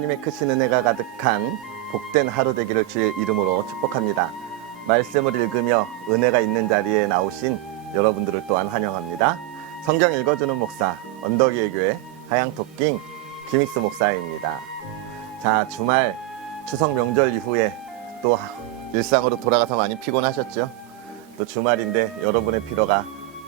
하나님의 크신 은혜가 가득한 복된 하루 되기를 주의 이름으로 축복합니다. 말씀을 읽으며 은혜가 있는 자리에 나오신 여러분들을 또한 환영합니다. 성경 읽어주는 목사, 언덕위의 교회 하양토킹 김익수 목사입니다. 자, 주말 추석 명절 이후에 또 일상으로 돌아가서 많이 피곤하셨죠? 또 주말인데 여러분의 피로가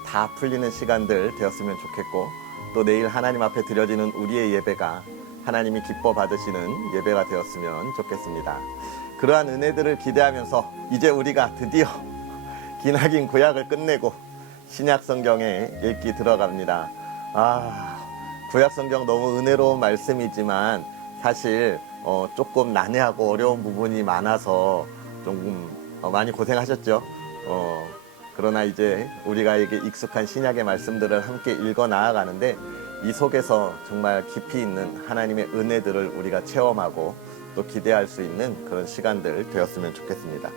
다 풀리는 시간들 되었으면 좋겠고, 또 내일 하나님 앞에 드려지는 우리의 예배가 하나님이 기뻐 받으시는 예배가 되었으면 좋겠습니다. 그러한 은혜들을 기대하면서 이제 우리가 드디어 기나긴 구약을 끝내고 신약 성경에 읽기 들어갑니다. 구약 성경 너무 은혜로운 말씀이지만 사실 조금 난해하고 어려운 부분이 많아서 조금 많이 고생하셨죠. 그러나 이제 우리가 이게 익숙한 신약의 말씀들을 함께 읽어 나아가는데, 이 속에서 정말 깊이 있는 하나님의 은혜들을 우리가 체험하고 또 기대할 수 있는 그런 시간들 되었으면 좋겠습니다.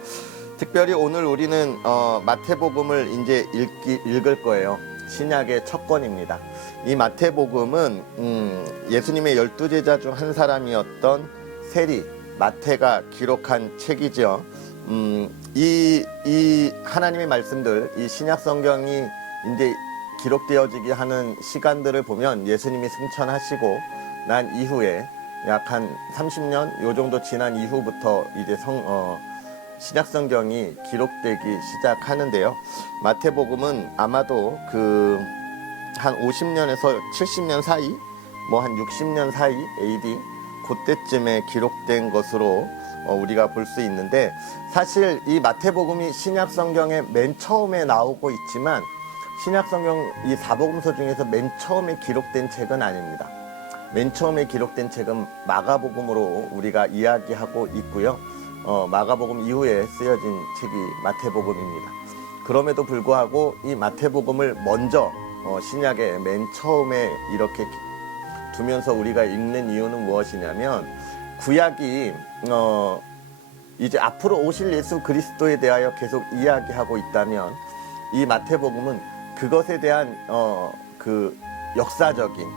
특별히 오늘 우리는 마태복음을 이제 읽을 거예요. 신약의 첫 권입니다. 이 마태복음은 예수님의 12제자 중 한 사람이었던 세리 마태가 기록한 책이죠. 이 하나님의 말씀들, 이 신약 성경이 이제 기록되어지게 하는 시간들을 보면 예수님이 승천하시고 난 이후에 약 한 30년 요 정도 지난 이후부터 이제 신약 성경이 기록되기 시작하는데요. 마태복음은 아마도 한 50년에서 70년 사이, 뭐 한 60년 사이 AD 그때쯤에 기록된 것으로 우리가 볼 수 있는데, 사실 이 마태복음이 신약 성경의 맨 처음에 나오고 있지만 신약 성경 이 사복음서 중에서 맨 처음에 기록된 책은 아닙니다. 맨 처음에 기록된 책은 마가복음으로 우리가 이야기하고 있고요. 마가복음 이후에 쓰여진 책이 마태복음입니다. 그럼에도 불구하고 이 마태복음을 먼저 신약의 맨 처음에 이렇게 두면서 우리가 읽는 이유는 무엇이냐면, 구약이 이제 앞으로 오실 예수 그리스도에 대하여 계속 이야기하고 있다면, 이 마태복음은 그것에 대한 그 역사적인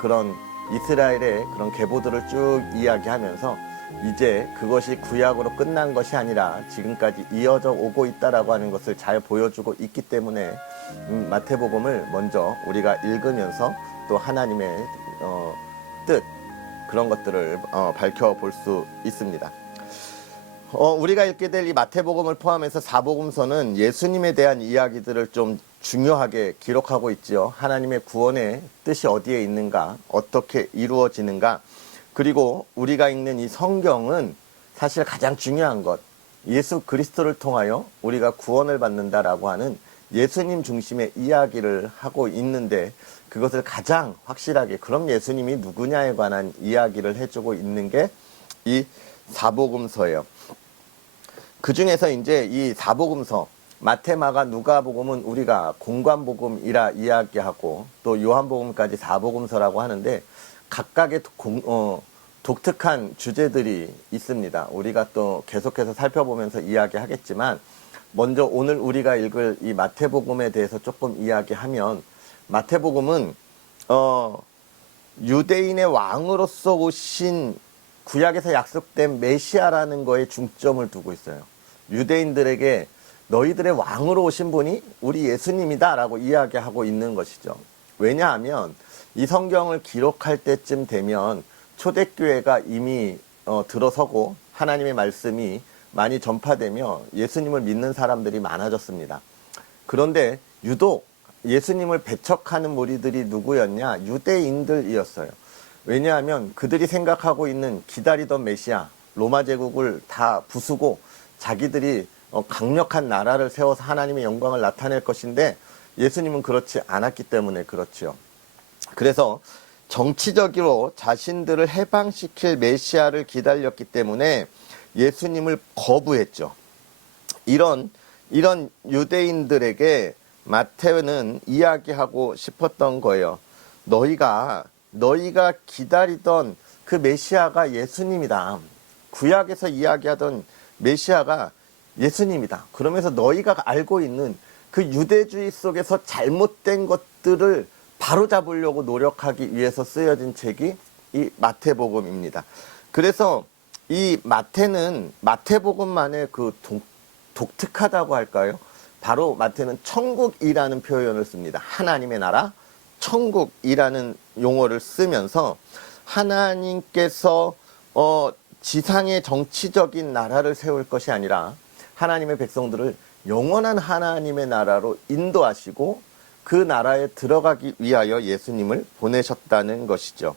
그런 이스라엘의 그런 계보들을 쭉 이야기하면서 이제 그것이 구약으로 끝난 것이 아니라 지금까지 이어져 오고 있다라고 하는 것을 잘 보여주고 있기 때문에 마태복음을 먼저 우리가 읽으면서 또 하나님의 뜻, 그런 것들을 밝혀볼 수 있습니다. 우리가 읽게 될 이 마태복음을 포함해서 사복음서는 예수님에 대한 이야기들을 좀 중요하게 기록하고 있지요. 하나님의 구원의 뜻이 어디에 있는가, 어떻게 이루어지는가, 그리고 우리가 읽는 이 성경은 사실 가장 중요한 것, 예수 그리스도를 통하여 우리가 구원을 받는다라고 하는 예수님 중심의 이야기를 하고 있는데, 그것을 가장 확실하게 그럼 예수님이 누구냐에 관한 이야기를 해주고 있는 게 이 사복음서예요. 그 중에서 이제 이 사복음서, 마태, 마가, 누가복음은 우리가 공관복음이라 이야기하고, 또 요한복음까지 사복음서라고 하는데 각각의 독특한 주제들이 있습니다. 우리가 또 계속해서 살펴보면서 이야기하겠지만, 먼저 오늘 우리가 읽을 이 마태복음에 대해서 조금 이야기하면, 마태복음은 유대인의 왕으로서 오신 구약에서 약속된 메시아라는 거에 중점을 두고 있어요. 유대인들에게 너희들의 왕으로 오신 분이 우리 예수님이다 라고 이야기하고 있는 것이죠. 왜냐하면 이 성경을 기록할 때쯤 되면 초대교회가 이미 들어서고 하나님의 말씀이 많이 전파되며 예수님을 믿는 사람들이 많아졌습니다. 그런데 유독 예수님을 배척하는 무리들이 누구였냐? 유대인들이었어요. 왜냐하면 그들이 생각하고 있는 기다리던 메시아, 로마 제국을 다 부수고 자기들이 강력한 나라를 세워서 하나님의 영광을 나타낼 것인데, 예수님은 그렇지 않았기 때문에 그렇죠. 그래서 정치적으로 자신들을 해방시킬 메시아를 기다렸기 때문에 예수님을 거부했죠. 이런 유대인들에게 마태는 이야기하고 싶었던 거예요. 너희가 기다리던 그 메시아가 예수님이다. 구약에서 이야기하던 메시아가 예수님이다. 그러면서 너희가 알고 있는 그 유대주의 속에서 잘못된 것들을 바로잡으려고 노력하기 위해서 쓰여진 책이 이 마태복음입니다. 그래서 이 마태는 마태복음만의 그 독특하다고 할까요? 바로 마태는 천국이라는 표현을 씁니다. 하나님의 나라, 천국이라는 용어를 쓰면서 하나님께서 지상의 정치적인 나라를 세울 것이 아니라 하나님의 백성들을 영원한 하나님의 나라로 인도하시고 그 나라에 들어가기 위하여 예수님을 보내셨다는 것이죠.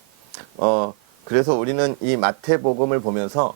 그래서 우리는 이 마태복음을 보면서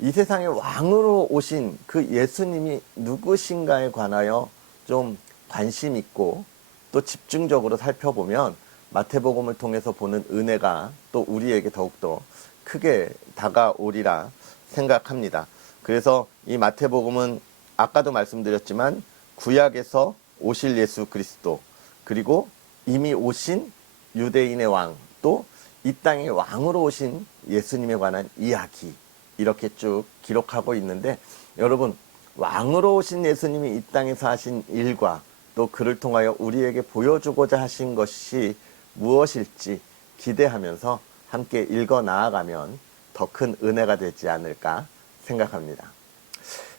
이 세상의 왕으로 오신 그 예수님이 누구신가에 관하여 좀 관심 있고 또 집중적으로 살펴보면 마태복음을 통해서 보는 은혜가 또 우리에게 더욱더 크게 다가오리라 생각합니다. 그래서 이 마태복음은 아까도 말씀드렸지만 구약에서 오실 예수 그리스도, 그리고 이미 오신 유대인의 왕, 또 이 땅의 왕으로 오신 예수님에 관한 이야기, 이렇게 쭉 기록하고 있는데, 여러분, 왕으로 오신 예수님이 이 땅에서 하신 일과 또 그를 통하여 우리에게 보여주고자 하신 것이 무엇일지 기대하면서 함께 읽어 나아가면 더 큰 은혜가 되지 않을까 생각합니다.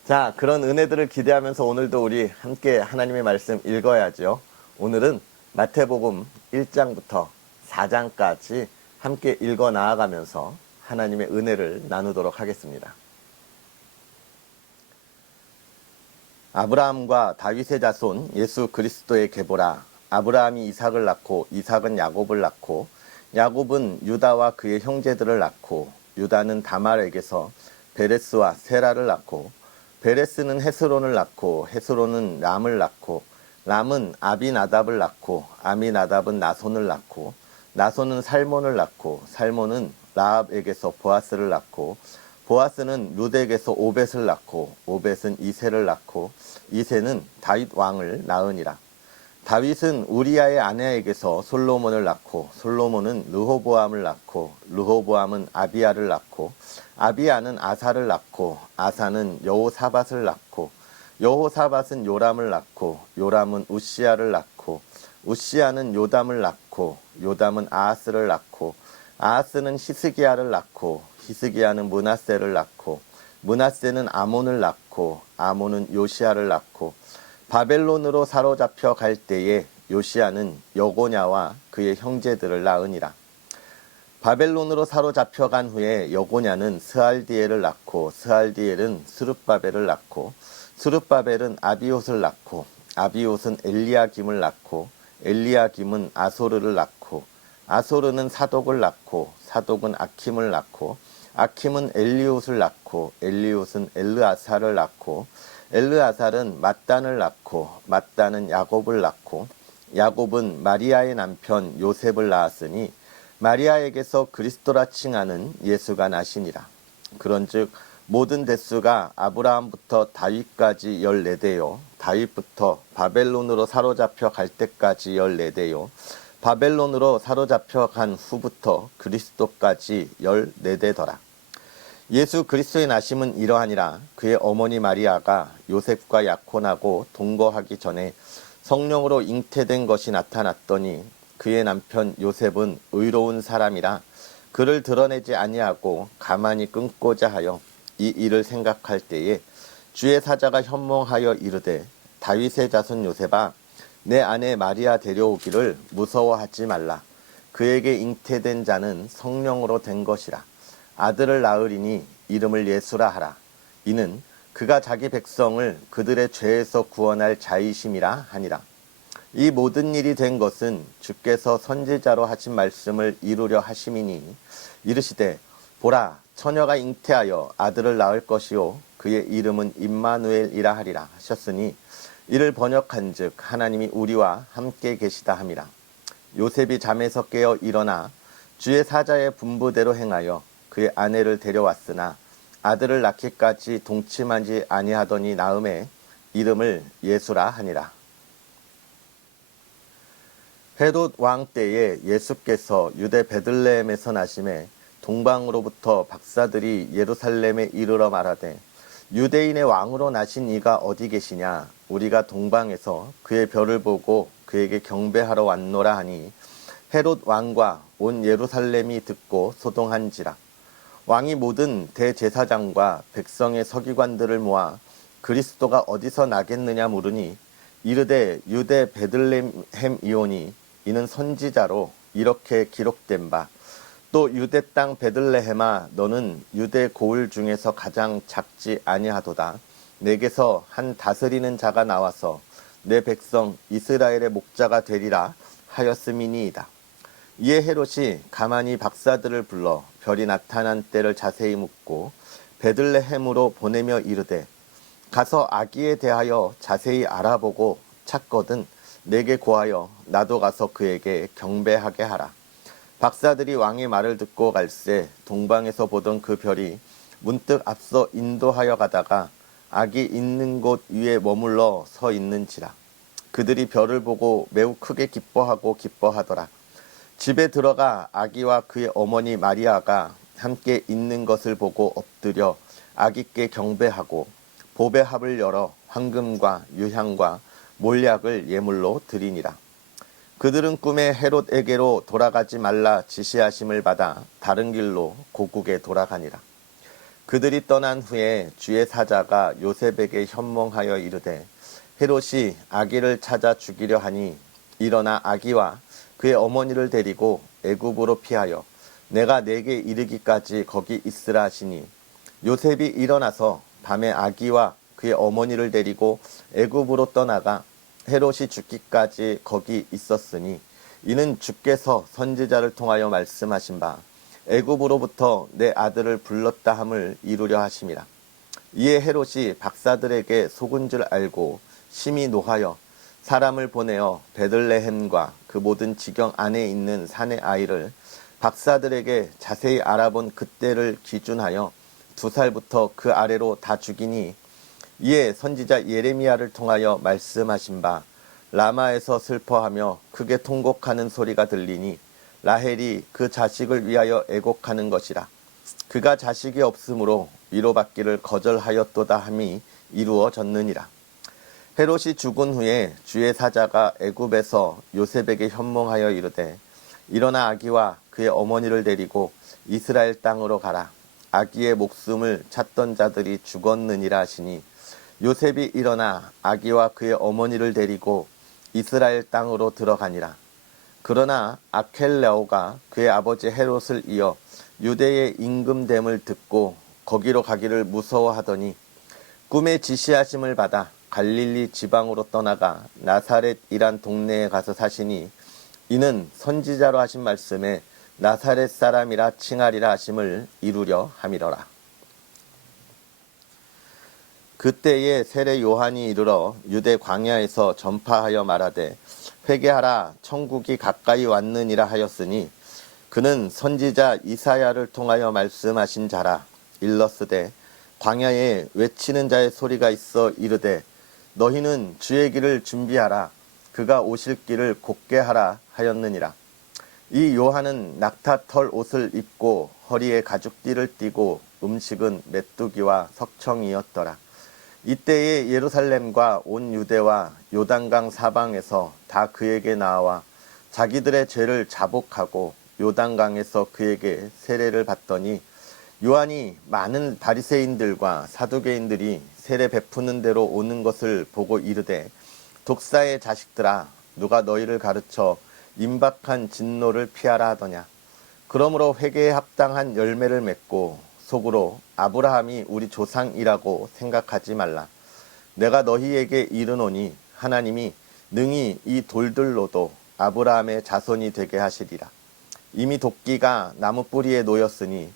자, 그런 은혜들을 기대하면서 오늘도 우리 함께 하나님의 말씀 읽어야죠. 오늘은 마태복음 1장부터 4장까지 함께 읽어 나아가면서 하나님의 은혜를 나누도록 하겠습니다. 아브라함과 다윗의 자손 예수 그리스도의 계보라. 아브라함이 이삭을 낳고 이삭은 야곱을 낳고 야곱은 유다와 그의 형제들을 낳고 유다는 다말에게서 베레스와 세라를 낳고 베레스는 헤스론을 낳고 헤스론은 람을 낳고 람은 아비나답을 낳고 아미나답은 나손을 낳고 나손은 살몬을 낳고 살몬은 라합에게서 보아스를 낳고 보아스는 룻에게서 오벳을 낳고 오벳은 이새를 낳고 이새는 다윗 왕을 낳으니라. 다윗은 우리아의 아내에게서 솔로몬을 낳고 솔로몬은 르호보암을 낳고 르호보암은 아비야를 낳고 아비야는 아사를 낳고 아사는 여호사밧을 낳고 여호사밧은 요람을 낳고 요람은 우시야를 낳고 우시야는 요담을 낳고 요담은 아하스를 낳고 아하스는 히스기야를 낳고 히스기야는 므낫세를 낳고 므낫세는 아몬을 낳고 아몬은 요시야를 낳고 바벨론으로 사로잡혀 갈 때에 요시야는 여고냐와 그의 형제들을 낳으니라. 바벨론으로 사로잡혀 간 후에 여고냐는 스알디엘을 낳고 스알디엘은 스룹바벨을 낳고 스룹바벨은 아비옷을 낳고 아비옷은 엘리야김을 낳고 엘리야김은 아소르를 낳고 아소르는 사독을 낳고 사독은 아킴을 낳고 아킴은 엘리옷을 낳고 엘리옷은 엘르아사를 낳고 엘르아살은 맏단을 낳고 맏단은 야곱을 낳고 야곱은 마리아의 남편 요셉을 낳았으니 마리아에게서 그리스도라 칭하는 예수가 나시니라. 그런즉 모든 대수가 아브라함부터 다윗까지 14대요 다윗부터 바벨론으로 사로잡혀 갈 때까지 14대요 바벨론으로 사로잡혀 간 후부터 그리스도까지 14대더라. 예수 그리스도의 나심은 이러하니라. 그의 어머니 마리아가 요셉과 약혼하고 동거하기 전에 성령으로 잉태된 것이 나타났더니 그의 남편 요셉은 의로운 사람이라 그를 드러내지 아니하고 가만히 끊고자 하여 이 일을 생각할 때에 주의 사자가 현몽하여 이르되 다윗의 자손 요셉아 내 아내 마리아 데려오기를 무서워하지 말라. 그에게 잉태된 자는 성령으로 된 것이라. 아들을 낳으리니 이름을 예수라 하라. 이는 그가 자기 백성을 그들의 죄에서 구원할 자이심이라 하니라. 이 모든 일이 된 것은 주께서 선지자로 하신 말씀을 이루려 하심이니 이르시되 보라 처녀가 잉태하여 아들을 낳을 것이요 그의 이름은 임마누엘이라 하리라 하셨으니 이를 번역한즉 하나님이 우리와 함께 계시다 함이라. 요셉이 잠에서 깨어 일어나 주의 사자의 분부대로 행하여 그의 아내를 데려왔으나 아들을 낳기까지 동침하지 아니하더니 나음에 이름을 예수라 하니라. 헤롯 왕 때에 예수께서 유대 베들레헴에서 나심에 동방으로부터 박사들이 예루살렘에 이르러 말하되 유대인의 왕으로 나신 이가 어디 계시냐? 우리가 동방에서 그의 별을 보고 그에게 경배하러 왔노라 하니 헤롯 왕과 온 예루살렘이 듣고 소동한지라. 왕이 모든 대제사장과 백성의 서기관들을 모아 그리스도가 어디서 나겠느냐 물으니 이르되 유대 베들레헴이오니 이는 선지자로 이렇게 기록된 바 또 유대 땅 베들레헴아 너는 유대 고을 중에서 가장 작지 아니하도다. 내게서 한 다스리는 자가 나와서 내 백성 이스라엘의 목자가 되리라 하였음이니이다. 이에 헤롯이 가만히 박사들을 불러 별이 나타난 때를 자세히 묻고 베들레헴으로 보내며 이르되 가서 아기에 대하여 자세히 알아보고 찾거든 내게 고하여 나도 가서 그에게 경배하게 하라. 박사들이 왕의 말을 듣고 갈새 동방에서 보던 그 별이 문득 앞서 인도하여 가다가 아기 있는 곳 위에 머물러 서 있는지라. 그들이 별을 보고 매우 크게 기뻐하더라. 집에 들어가 아기와 그의 어머니 마리아가 함께 있는 것을 보고 엎드려 아기께 경배하고 보배 합을 열어 황금과 유향과 몰약을 예물로 드리니라. 그들은 꿈에 헤롯에게로 돌아가지 말라 지시하심을 받아 다른 길로 고국에 돌아가니라. 그들이 떠난 후에 주의 사자가 요셉에게 현몽하여 이르되 헤롯이 아기를 찾아 죽이려 하니 일어나 아기와 그의 어머니를 데리고 애굽으로 피하여 내가 내게 이르기까지 거기 있으라 하시니 요셉이 일어나서 밤에 아기와 그의 어머니를 데리고 애굽으로 떠나가 헤롯이 죽기까지 거기 있었으니 이는 주께서 선지자를 통하여 말씀하신 바 애굽으로부터 내 아들을 불렀다 함을 이루려 하심이라. 이에 헤롯이 박사들에게 속은 줄 알고 심히 노하여 사람을 보내어 베들레헴과 그 모든 지경 안에 있는 산의 아이를 박사들에게 자세히 알아본 그때를 기준하여 2살부터 그 아래로 다 죽이니 이에 선지자 예레미야를 통하여 말씀하신 바 라마에서 슬퍼하며 크게 통곡하는 소리가 들리니 라헬이 그 자식을 위하여 애곡하는 것이라. 그가 자식이 없으므로 위로받기를 거절하였도다 함이 이루어졌느니라. 헤롯이 죽은 후에 주의 사자가 애굽에서 요셉에게 현몽하여 이르되 일어나 아기와 그의 어머니를 데리고 이스라엘 땅으로 가라. 아기의 목숨을 찾던 자들이 죽었느니라 하시니 요셉이 일어나 아기와 그의 어머니를 데리고 이스라엘 땅으로 들어가니라. 그러나 아켈레오가 그의 아버지 헤롯을 이어 유대의 임금됨을 듣고 거기로 가기를 무서워하더니 꿈에 지시하심을 받아 갈릴리 지방으로 떠나가 나사렛이란 동네에 가서 사시니 이는 선지자로 하신 말씀에 나사렛 사람이라 칭하리라 하심을 이루려 함이로라. 그때에 세례 요한이 이르러 유대 광야에서 전파하여 말하되 회개하라 천국이 가까이 왔느니라 하였으니 그는 선지자 이사야를 통하여 말씀하신 자라. 일렀으되 광야에 외치는 자의 소리가 있어 이르되 너희는 주의 길을 준비하라. 그가 오실 길을 곧게 하라 하였느니라. 이 요한은 낙타털 옷을 입고 허리에 가죽띠를 띠고 음식은 메뚜기와 석청이었더라. 이때에 예루살렘과 온 유대와 요단강 사방에서 다 그에게 나와 자기들의 죄를 자복하고 요단강에서 그에게 세례를 받더니 요한이 많은 바리새인들과 사두개인들이 세례 베푸는 대로 오는 것을 보고 이르되 독사의 자식들아 누가 너희를 가르쳐 임박한 진노를 피하라 하더냐. 그러므로 회개에 합당한 열매를 맺고 속으로 아브라함이 우리 조상이라고 생각하지 말라. 내가 너희에게 이르노니 하나님이 능히 이 돌들로도 아브라함의 자손이 되게 하시리라. 이미 도끼가 나무 뿌리에 놓였으니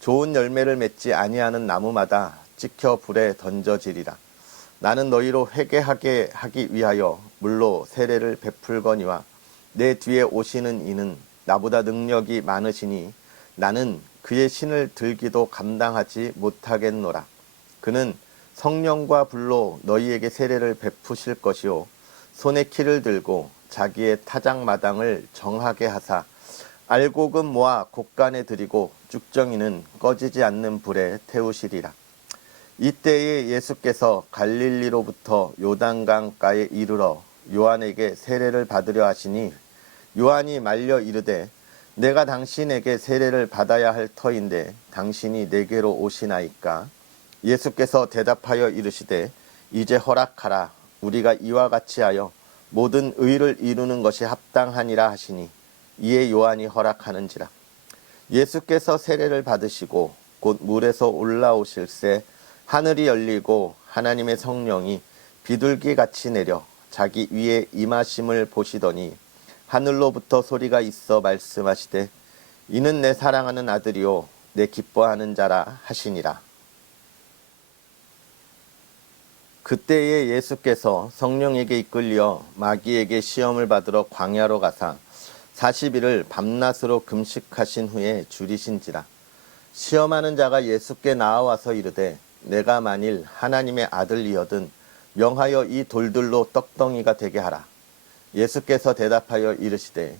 좋은 열매를 맺지 아니하는 나무마다 찍혀 불에 던져지리라. 나는 너희로 회개하게 하기 위하여 물로 세례를 베풀거니와 내 뒤에 오시는 이는 나보다 능력이 많으시니 나는 그의 신을 들기도 감당하지 못하겠노라. 그는 성령과 불로 너희에게 세례를 베푸실 것이요 손에 키를 들고 자기의 타작마당을 정하게 하사 알곡은 모아 곡간에 들이고 쭉정이는 꺼지지 않는 불에 태우시리라. 이때에 예수께서 갈릴리로부터 요단강가에 이르러 요한에게 세례를 받으려 하시니 요한이 말려 이르되 내가 당신에게 세례를 받아야 할 터인데 당신이 내게로 오시나이까? 예수께서 대답하여 이르시되 이제 허락하라. 우리가 이와 같이 하여 모든 의를 이루는 것이 합당하니라 하시니 이에 요한이 허락하는지라. 예수께서 세례를 받으시고 곧 물에서 올라오실새 하늘이 열리고 하나님의 성령이 비둘기같이 내려 자기 위에 임하심을 보시더니 하늘로부터 소리가 있어 말씀하시되 이는 내 사랑하는 아들이요 내 기뻐하는 자라 하시니라. 그때에 예수께서 성령에게 이끌려 마귀에게 시험을 받으러 광야로 가사 40일을 밤낮으로 금식하신 후에 줄이신지라. 시험하는 자가 예수께 나와서 이르되 내가 만일 하나님의 아들이거든 명하여 이 돌들로 떡덩이가 되게 하라. 예수께서 대답하여 이르시되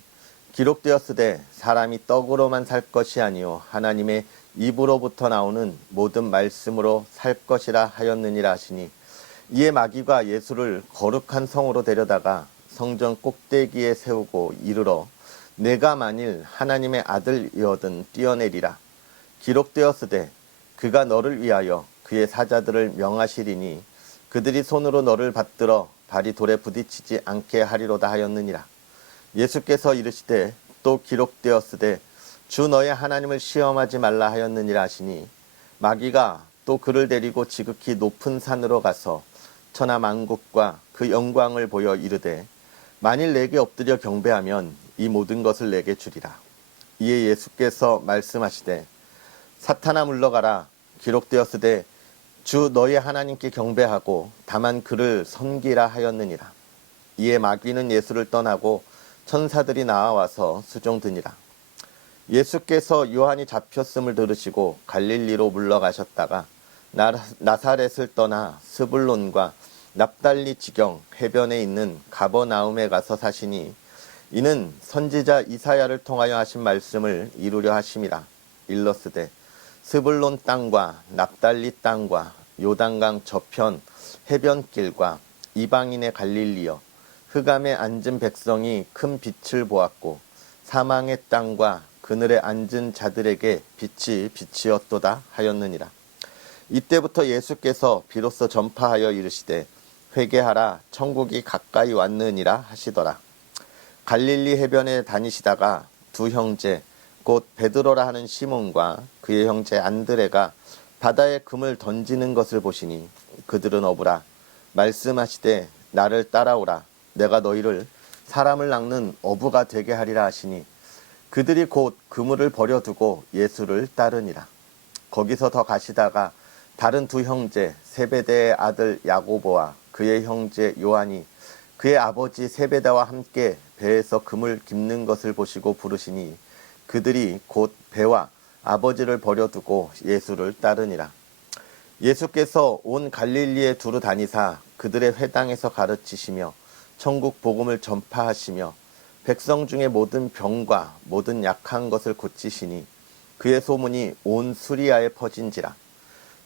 기록되었으되 사람이 떡으로만 살 것이 아니요 하나님의 입으로부터 나오는 모든 말씀으로 살 것이라 하였느니라 하시니 이에 마귀가 예수를 거룩한 성으로 데려다가 성전 꼭대기에 세우고 이르러 내가 만일 하나님의 아들이거든 뛰어내리라. 기록되었으되 그가 너를 위하여 그의 사자들을 명하시리니 그들이 손으로 너를 받들어 발이 돌에 부딪히지 않게 하리로다 하였느니라. 예수께서 이르시되 또 기록되었으되 주 너의 하나님을 시험하지 말라 하였느니라 하시니 마귀가 또 그를 데리고 지극히 높은 산으로 가서 천하 만국과 그 영광을 보여 이르되 만일 내게 엎드려 경배하면 이 모든 것을 내게 주리라. 이에 예수께서 말씀하시되 사탄아 물러가라. 기록되었으되 주 너의 하나님께 경배하고 다만 그를 섬기라 하였느니라. 이에 마귀는 예수를 떠나고 천사들이 나와서 수종드니라. 예수께서 요한이 잡혔음을 들으시고 갈릴리로 물러가셨다가 나사렛을 떠나 스불론과 납달리 지경 해변에 있는 가버나움에 가서 사시니 이는 선지자 이사야를 통하여 하신 말씀을 이루려 하심이라. 일러스되 스불론 땅과 납달리 땅과 요단강 저편 해변길과 이방인의 갈릴리여 흑암에 앉은 백성이 큰 빛을 보았고 사망의 땅과 그늘에 앉은 자들에게 빛이 빛이었도다 하였느니라. 이때부터 예수께서 비로소 전파하여 이르시되 회개하라 천국이 가까이 왔느니라 하시더라. 갈릴리 해변에 다니시다가 두 형제 곧 베드로라 하는 시몬과 그의 형제 안드레가 바다에 금을 던지는 것을 보시니 그들은 어부라. 말씀하시되 나를 따라오라. 내가 너희를 사람을 낚는 어부가 되게 하리라 하시니 그들이 곧 그물을 버려두고 예수를 따르니라. 거기서 더 가시다가 다른 두 형제 세베대의 아들 야고보와 그의 형제 요한이 그의 아버지 세베다와 함께 배에서 금을 깁는 것을 보시고 부르시니 그들이 곧 배와 아버지를 버려두고 예수를 따르니라. 예수께서 온 갈릴리에 두루 다니사 그들의 회당에서 가르치시며 천국 복음을 전파하시며 백성 중에 모든 병과 모든 약한 것을 고치시니 그의 소문이 온 수리아에 퍼진지라.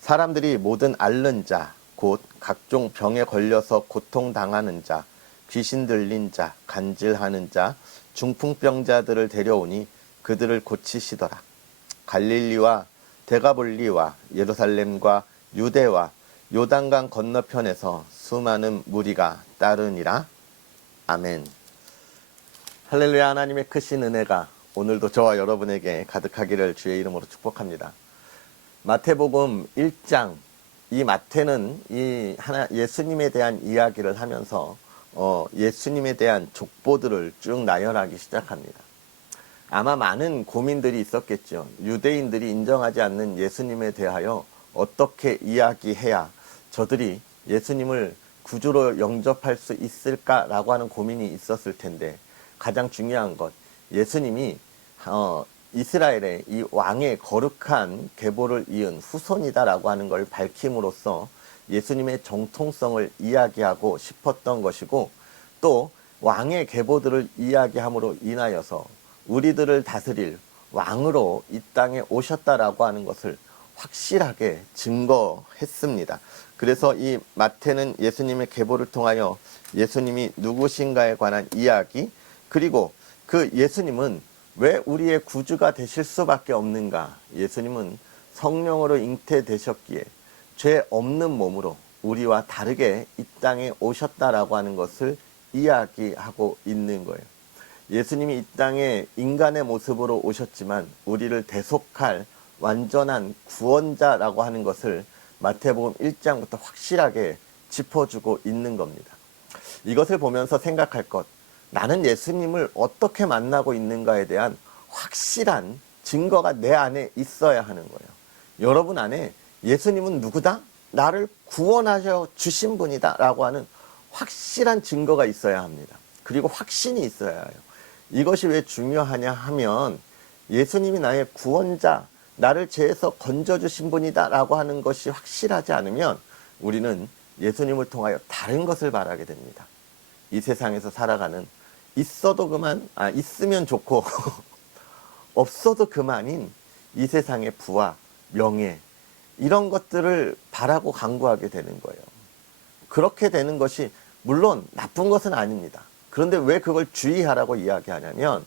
사람들이 모든 앓는 자, 곧 각종 병에 걸려서 고통당하는 자, 귀신 들린 자, 간질하는 자, 중풍병자들을 데려오니 그들을 고치시더라. 갈릴리와 데가볼리와 예루살렘과 유대와 요단강 건너편에서 수많은 무리가 따르니라. 아멘. 할렐루야. 하나님의 크신 은혜가 오늘도 저와 여러분에게 가득하기를 주의 이름으로 축복합니다. 마태복음 1장, 이 마태는 예수님에 대한 이야기를 하면서 예수님에 대한 족보들을 쭉 나열하기 시작합니다. 아마 많은 고민들이 있었겠죠. 유대인들이 인정하지 않는 예수님에 대하여 어떻게 이야기해야 저들이 예수님을 구주로 영접할 수 있을까라고 하는 고민이 있었을 텐데, 가장 중요한 것, 예수님이 이스라엘의 이 왕의 거룩한 계보를 이은 후손이다라고 하는 걸 밝힘으로써 예수님의 정통성을 이야기하고 싶었던 것이고, 또 왕의 계보들을 이야기함으로 인하여서 우리들을 다스릴 왕으로 이 땅에 오셨다라고 하는 것을 확실하게 증거했습니다. 그래서 이 마태는 예수님의 계보를 통하여 예수님이 누구신가에 관한 이야기, 그리고 그 예수님은 왜 우리의 구주가 되실 수밖에 없는가? 예수님은 성령으로 잉태되셨기에 죄 없는 몸으로 우리와 다르게 이 땅에 오셨다라고 하는 것을 이야기하고 있는 거예요. 예수님이 이 땅에 인간의 모습으로 오셨지만 우리를 대속할 완전한 구원자라고 하는 것을 마태복음 1장부터 확실하게 짚어주고 있는 겁니다. 이것을 보면서 생각할 것, 나는 예수님을 어떻게 만나고 있는가에 대한 확실한 증거가 내 안에 있어야 하는 거예요. 여러분 안에 예수님은 누구다? 나를 구원하셔 주신 분이다 라고 하는 확실한 증거가 있어야 합니다. 그리고 확신이 있어야 해요. 이것이 왜 중요하냐 하면 예수님이 나의 구원자, 나를 죄에서 건져주신 분이다 라고 하는 것이 확실하지 않으면 우리는 예수님을 통하여 다른 것을 바라게 됩니다. 이 세상에서 살아가는 있어도 그만, 있으면 좋고 없어도 그만인 이 세상의 부와 명예, 이런 것들을 바라고 간구하게 되는 거예요. 그렇게 되는 것이 물론 나쁜 것은 아닙니다. 그런데 왜 그걸 주의하라고 이야기하냐면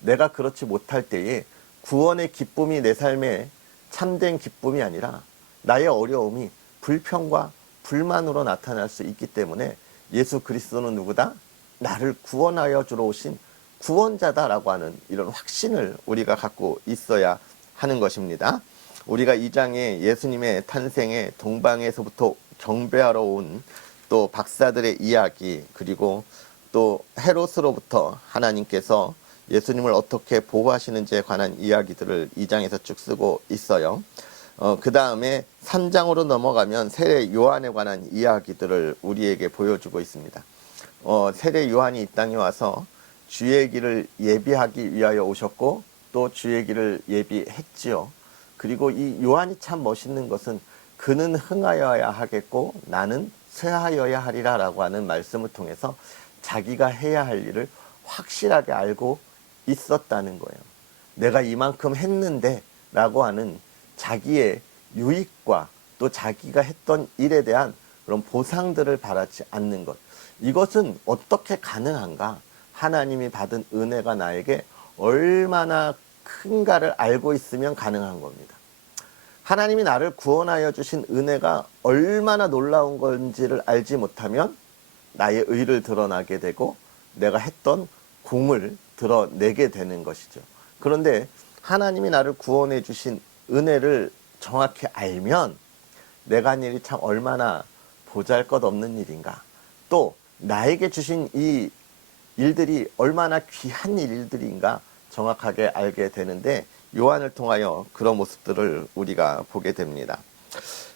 내가 그렇지 못할 때에 구원의 기쁨이 내 삶에 참된 기쁨이 아니라 나의 어려움이 불평과 불만으로 나타날 수 있기 때문에 예수 그리스도는 누구다? 나를 구원하여 주러 오신 구원자다라고 하는 이런 확신을 우리가 갖고 있어야 하는 것입니다. 우리가 이 장에 예수님의 탄생에 동방에서부터 경배하러 온 또 박사들의 이야기, 그리고 또 헤롯으로부터 하나님께서 예수님을 어떻게 보호하시는지에 관한 이야기들을 이 장에서 쭉 쓰고 있어요. 그 다음에 3장으로 넘어가면 세례 요한에 관한 이야기들을 우리에게 보여주고 있습니다. 세례 요한이 이 땅에 와서 주의 길을 예비하기 위하여 오셨고 또 주의 길을 예비했지요. 그리고 이 요한이 참 멋있는 것은 그는 흥하여야 하겠고 나는 쇠하여야 하리라 라고 하는 말씀을 통해서 자기가 해야 할 일을 확실하게 알고 있었다는 거예요. 내가 이만큼 했는데 라고 하는 자기의 유익과 또 자기가 했던 일에 대한 그런 보상들을 바라지 않는 것. 이것은 어떻게 가능한가? 하나님이 받은 은혜가 나에게 얼마나 큰가를 알고 있으면 가능한 겁니다. 하나님이 나를 구원하여 주신 은혜가 얼마나 놀라운 건지를 알지 못하면 나의 의를 드러나게 되고 내가 했던 공을 드러내게 되는 것이죠. 그런데 하나님이 나를 구원해 주신 은혜를 정확히 알면 내가 한 일이 참 얼마나 보잘것없는 일인가, 또 나에게 주신 이 일들이 얼마나 귀한 일들인가 정확하게 알게 되는데 요한을 통하여 그런 모습들을 우리가 보게 됩니다.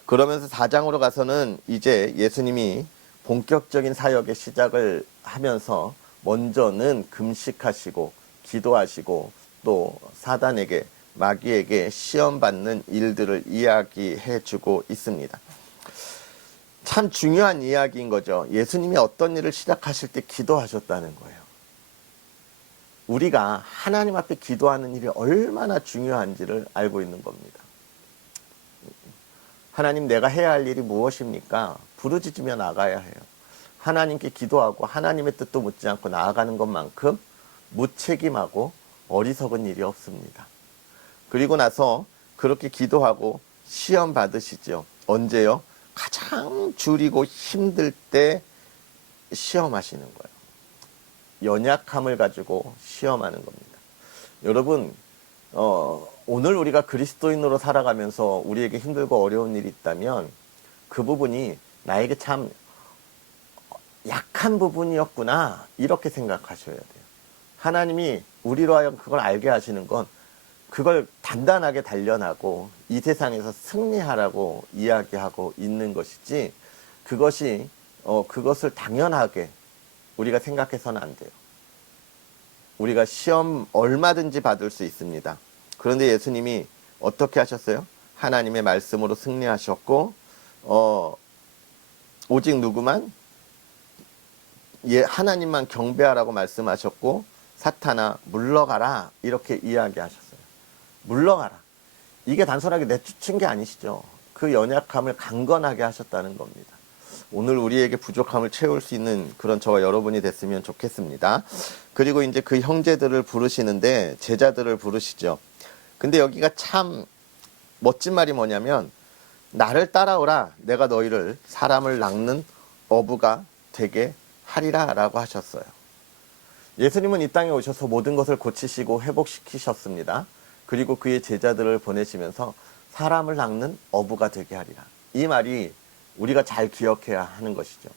그러면서 4장으로 가서는 이제 예수님이 본격적인 사역의 시작을 하면서 먼저는 금식하시고 기도하시고 또 사단에게, 마귀에게 시험받는 일들을 이야기해 주고 있습니다. 참 중요한 이야기인 거죠. 예수님이 어떤 일을 시작하실 때 기도하셨다는 거예요. 우리가 하나님 앞에 기도하는 일이 얼마나 중요한지를 알고 있는 겁니다. 하나님, 내가 해야 할 일이 무엇입니까? 부르짖으며 나가야 해요. 하나님께 기도하고 하나님의 뜻도 묻지 않고 나아가는 것만큼 무책임하고 어리석은 일이 없습니다. 그리고 나서 그렇게 기도하고 시험 받으시죠. 언제요? 가장 줄이고 힘들 때 시험하시는 거예요. 연약함을 가지고 시험하는 겁니다. 여러분, 오늘 우리가 그리스도인으로 살아가면서 우리에게 힘들고 어려운 일이 있다면 그 부분이 나에게 참 약한 부분이었구나, 이렇게 생각하셔야 돼요. 하나님이 우리로 하여금 그걸 알게 하시는 건 그걸 단단하게 단련하고 이 세상에서 승리하라고 이야기하고 있는 것이지, 그것을 당연하게 우리가 생각해서는 안 돼요. 우리가 시험 얼마든지 받을 수 있습니다. 그런데 예수님이 어떻게 하셨어요? 하나님의 말씀으로 승리하셨고 오직 누구만? 하나님만 경배하라고 말씀하셨고 사탄아 물러가라, 이렇게 이야기하셨어요. 물러가라. 이게 단순하게 내쫓은 게 아니시죠. 그 연약함을 강건하게 하셨다는 겁니다. 오늘 우리에게 부족함을 채울 수 있는 그런 저와 여러분이 됐으면 좋겠습니다. 그리고 이제 그 형제들을 부르시는데 제자들을 부르시죠. 근데 여기가 참 멋진 말이 뭐냐면 나를 따라오라 내가 너희를 사람을 낚는 어부가 되게 하리라 라고 하셨어요. 예수님은 이 땅에 오셔서 모든 것을 고치시고 회복시키셨습니다. 그리고 그의 제자들을 보내시면서 사람을 낚는 어부가 되게 하리라. 이 말이 우리가 잘 기억해야 하는 것이죠.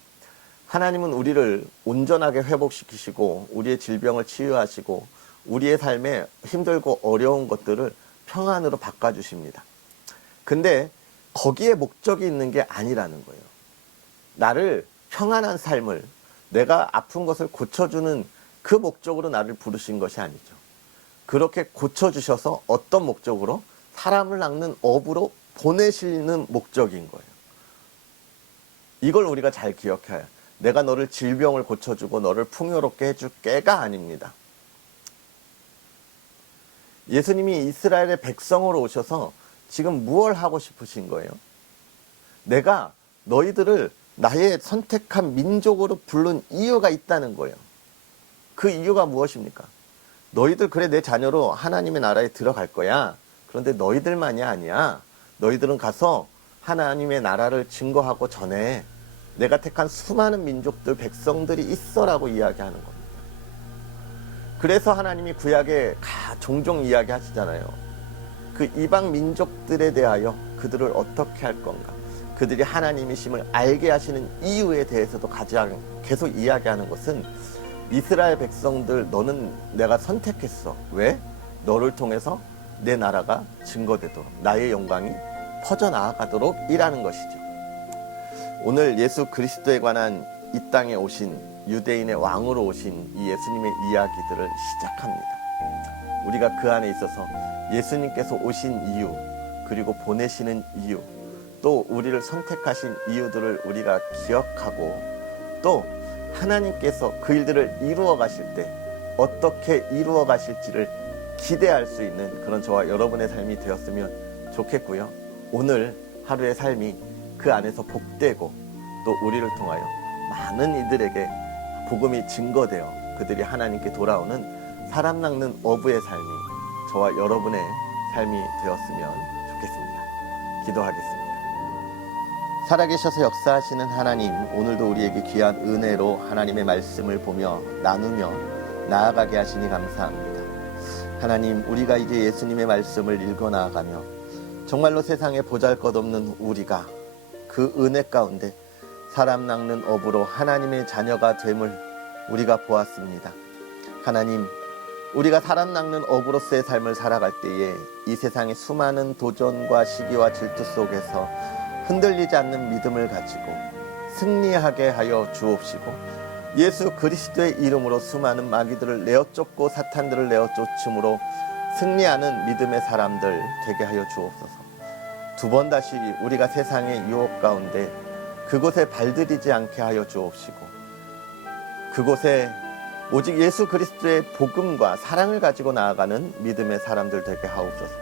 하나님은 우리를 온전하게 회복시키시고 우리의 질병을 치유하시고 우리의 삶에 힘들고 어려운 것들을 평안으로 바꿔주십니다. 근데 거기에 목적이 있는 게 아니라는 거예요. 나를 평안한 삶을 내가 아픈 것을 고쳐주는 그 목적으로 나를 부르신 것이 아니죠. 그렇게 고쳐주셔서 어떤 목적으로? 사람을 낚는 어부로 보내시는 목적인 거예요. 이걸 우리가 잘 기억해야 해요. 내가 너를 질병을 고쳐주고 너를 풍요롭게 해줄게가 아닙니다. 예수님이 이스라엘의 백성으로 오셔서 지금 무엇을 하고 싶으신 거예요? 내가 너희들을 나의 선택한 민족으로 부른 이유가 있다는 거예요. 그 이유가 무엇입니까? 너희들 그래 내 자녀로 하나님의 나라에 들어갈 거야. 그런데 너희들만이 아니야. 너희들은 가서 하나님의 나라를 증거하고 전해. 내가 택한 수많은 민족들, 백성들이 있어라고 이야기하는 겁니다. 그래서 하나님이 구약에 종종 이야기하시잖아요. 그 이방 민족들에 대하여 그들을 어떻게 할 건가. 그들이 하나님이심을 알게 하시는 이유에 대해서도 가장 계속 이야기하는 것은 이스라엘 백성들 너는 내가 선택했어. 왜? 너를 통해서 내 나라가 증거되도록 나의 영광이 퍼져나가도록 이라는 것이죠. 오늘 예수 그리스도에 관한 이 땅에 오신 유대인의 왕으로 오신 이 예수님의 이야기들을 시작합니다. 우리가 그 안에 있어서 예수님께서 오신 이유, 그리고 보내시는 이유, 또 우리를 선택하신 이유들을 우리가 기억하고 또 하나님께서 그 일들을 이루어 가실 때 어떻게 이루어 가실지를 기대할 수 있는 그런 저와 여러분의 삶이 되었으면 좋겠고요. 오늘 하루의 삶이 그 안에서 복되고 또 우리를 통하여 많은 이들에게 복음이 증거되어 그들이 하나님께 돌아오는 사람 낚는 어부의 삶이 저와 여러분의 삶이 되었으면 좋겠습니다. 기도하겠습니다. 살아계셔서 역사하시는 하나님, 오늘도 우리에게 귀한 은혜로 하나님의 말씀을 보며 나누며 나아가게 하시니 감사합니다. 하나님, 우리가 이제 예수님의 말씀을 읽어 나아가며 정말로 세상에 보잘것없는 우리가 그 은혜 가운데 사람 낚는 업으로 하나님의 자녀가 됨을 우리가 보았습니다. 하나님, 우리가 사람 낚는 업으로서의 삶을 살아갈 때에 이 세상의 수많은 도전과 시기와 질투 속에서 흔들리지 않는 믿음을 가지고 승리하게 하여 주옵시고 예수 그리스도의 이름으로 수많은 마귀들을 내어쫓고 사탄들을 내어쫓음으로 승리하는 믿음의 사람들 되게 하여 주옵소서. 두 번 다시 우리가 세상의 유혹 가운데 그곳에 발들이지 않게 하여 주옵시고 그곳에 오직 예수 그리스도의 복음과 사랑을 가지고 나아가는 믿음의 사람들 되게 하옵소서.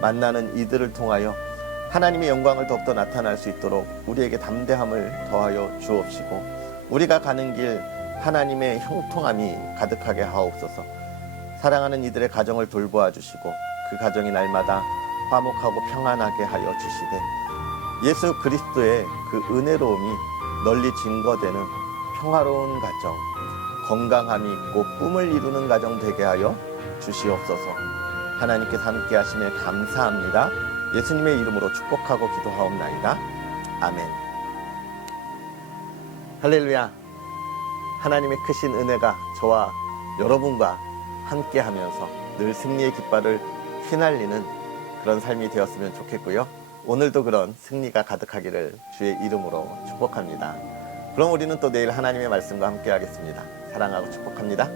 만나는 이들을 통하여 하나님의 영광을 더욱더 나타날 수 있도록 우리에게 담대함을 더하여 주옵시고 우리가 가는 길 하나님의 형통함이 가득하게 하옵소서. 사랑하는 이들의 가정을 돌보아 주시고 그 가정이 날마다 화목하고 평안하게 하여 주시되 예수 그리스도의 그 은혜로움이 널리 증거되는 평화로운 가정, 건강함이 있고 꿈을 이루는 가정 되게 하여 주시옵소서. 하나님께서 함께 하심에 감사합니다. 예수님의 이름으로 축복하고 기도하옵나이다. 아멘. 할렐루야. 하나님의 크신 은혜가 저와 여러분과 함께 하면서 늘 승리의 깃발을 휘날리는 그런 삶이 되었으면 좋겠고요. 오늘도 그런 승리가 가득하기를 주의 이름으로 축복합니다. 그럼 우리는 또 내일 하나님의 말씀과 함께 하겠습니다. 사랑하고 축복합니다.